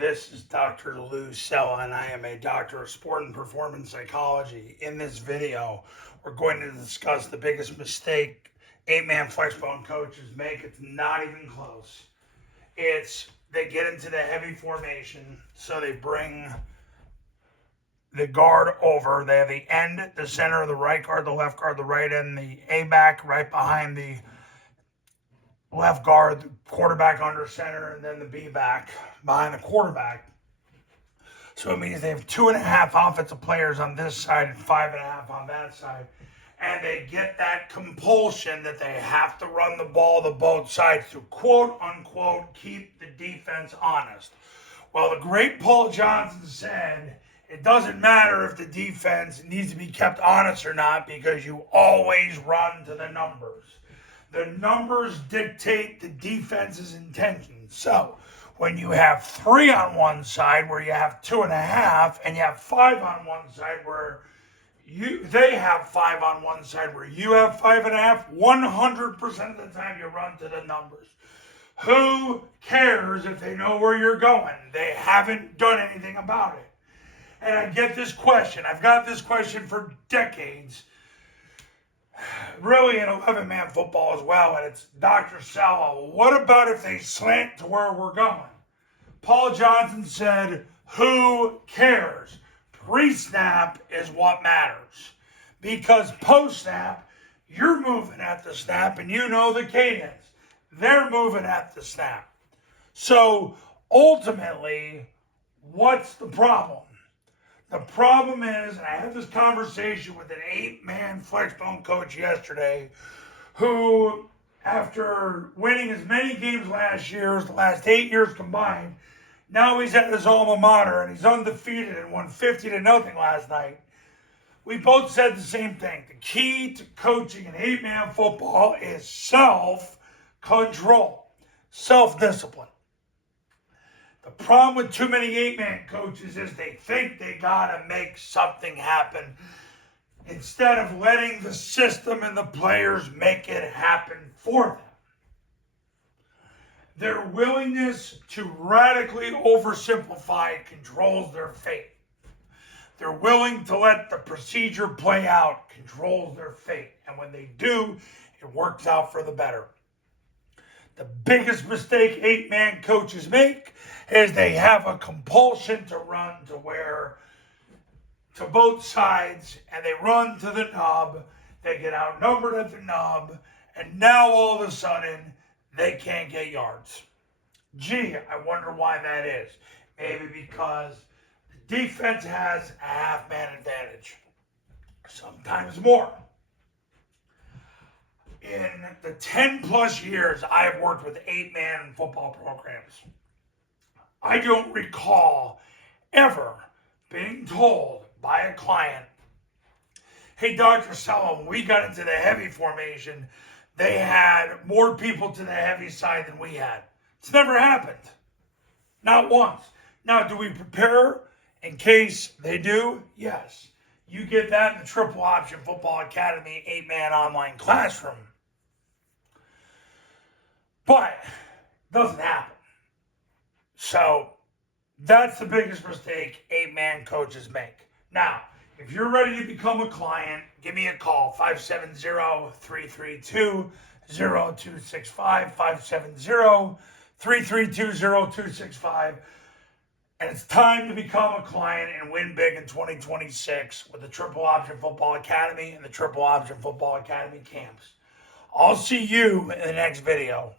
This is Dr. Lou Sella, and I am a doctor of sport and performance psychology. In this video, we're going to discuss the biggest mistake 8-man Flexbone coaches make. It's not even close. They get into the heavy formation, so they bring the guard over. They have the end, the center, the right guard, the left guard, the right end, the A-back right behind the left guard, the quarterback under center, and then the B-back behind the quarterback. So it means they have 2.5 offensive players on this side and 5.5 on that side. And they get that compulsion that they have to run the ball to both sides to quote unquote keep the defense honest. Well, the great Paul Johnson said it doesn't matter if the defense needs to be kept honest or not because you always run to the numbers. The numbers dictate the defense's intentions. So when you have 3 on one side where you have 2.5, and you have 5 on one side where they have 5 on one side where you have 5.5, 100% of the time you run to the numbers. Who cares if they know where you're going? They haven't done anything about it. And I get this question. I've got this question for decades. Really in 11-man football as well, and it's Dr. Sella. What about if they slant to where we're going? Paul Johnson said, who cares? Pre-snap is what matters. Because post-snap, you're moving at the snap and you know the cadence. They're moving at the snap. So ultimately, what's the problem? The problem is, and I had this conversation with an 8-man Flexbone coach yesterday who, after winning as many games last year as the last 8 years combined, now he's at his alma mater and he's undefeated and won 50-0 last night. We both said the same thing. The key to coaching an 8-man football is self-control, self-discipline. The problem with too many 8-man coaches is they think they gotta make something happen instead of letting the system and the players make it happen for them. Their willingness to radically oversimplify controls their fate. They're willing to let the procedure play out controls their fate. And when they do, it works out for the better. The biggest mistake 8-man coaches make is they have a compulsion to run to both sides, and they run to the nub. They get outnumbered at the nub, and now all of a sudden they can't get yards. Gee, I wonder why that is. Maybe because the defense has a half-man advantage, sometimes more. In the 10-plus years I've worked with 8-man football programs, I don't recall ever being told by a client, hey, Dr. Sella, when we got into the heavy formation, they had more people to the heavy side than we had. It's never happened. Not once. Now, do we prepare in case they do? Yes. You get that in the Triple Option Football Academy 8-man online classroom. But it doesn't happen. So that's the biggest mistake 8-man coaches make. Now, if you're ready to become a client, give me a call, 570-332-0265, 570-332-0265. And it's time to become a client and win big in 2026 with the Triple Option Football Academy and the Triple Option Football Academy camps. I'll see you in the next video.